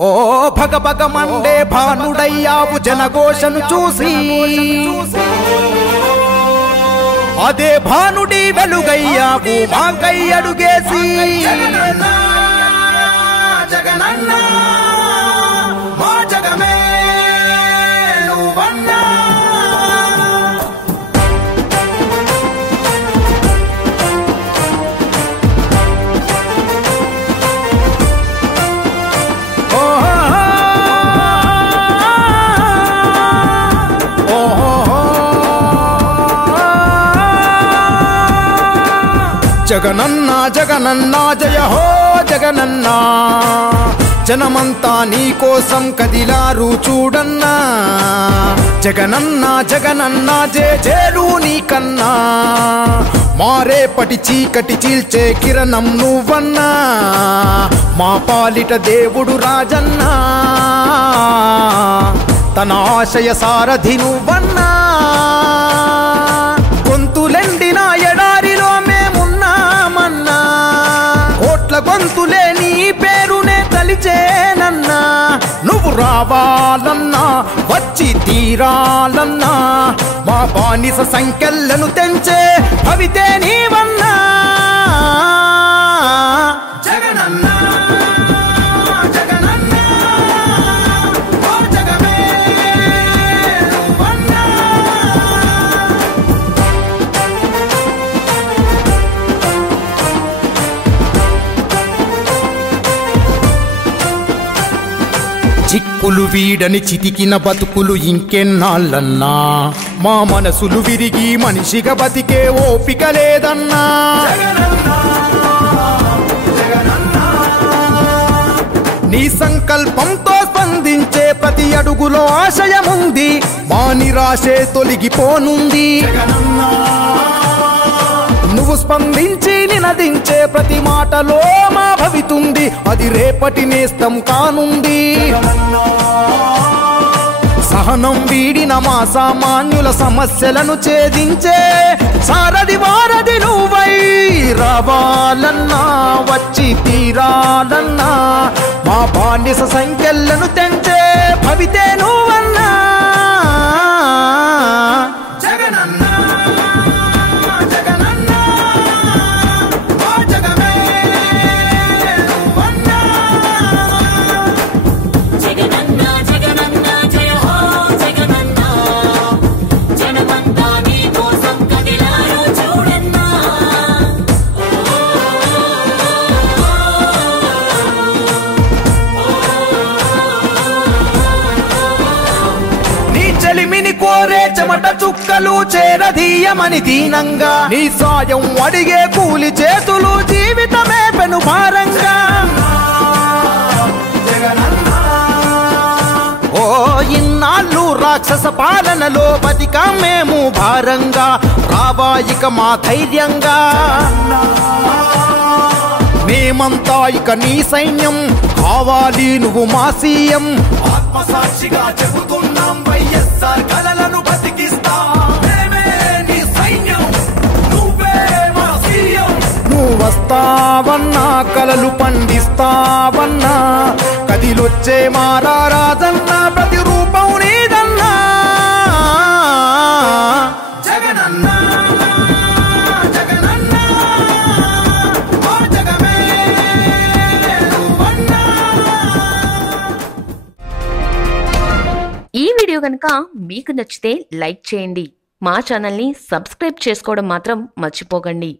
ఓ భగభగ Monday భానుడయ్యావు జనఘోషను చూసి. అదే భానుడి వెలుగయ్యావు మాకై అడుగేసి. జగనన్నా. జగనన్న జగనన్న జయ హో జగనన్న. జనమంతా నీ కోసం కదిలారు చూడన్నా. జగనన్న జగనన్న జే జేలు నీకన్నా మారేపటి చీకటి చీల్చే కిరణం నువ్వన్నా. మా పాలిట దేవుడు రాజన్నా. తన ఆశయ సారథి నువ్వన్నా. కోట్ల నీ పేరునే తలిచేనన్నా నువ్వు రావాలన్నా వచ్చి తీరాలన్నా మా బానిస సంఖ్యలను తెంచే అవితే నీవన్నా చిక్కులు వీడని చితికిన బతుకులు ఇంకెన్నాళ్ళన్నా? మా మనసులు విరిగి మనిషిగా బతికే ఓపిక లేదన్నా? నీ సంకల్పంతో స్పందించే ప్రతి అడుగులో ఆశయముంది. మా నిరాశే తొలగిపోనుంది. నువ్వు స్పందించి నినదించే ప్రతి మాటలో మా భవితుంది. అది రేపటి నేస్తం కానుంది. సహనం వీడిన మా సామాన్యుల సమస్యలను ఛేదించే సారది వారది నువ్వై రావాలన్నా వచ్చి తీరాలన్నా మా బానిస సంఖ్యలను తెంచే భవితే నువ్వన్నా. చెమట చుక్కలు చేరదీయమని దీనంగా. నీ సాయం అడిగే కూలి చేతులు జీవితమే పెను భారంగా. ఓ ఇన్నాళ్ళు రాక్షస పాలనలో బతిక మేము భారంగా. రావాయిక మా ధైర్యంగా. మేమంతా ఇక నీ సైన్యం. కావాలి నువ్వు మా సీఎం. ఆత్మసాక్షిగా వస్తావన్నా కలలు పండిస్తావన్నా కదిలొచ్చే మారా రాజన్న ప్రతి రూపం నీదన్నా ఈ వీడియో కనుక మీకు నచ్చితే లైక్ చేయండి. మా ఛానల్ని సబ్స్క్రైబ్ చేసుకోవడం మాత్రం మర్చిపోకండి.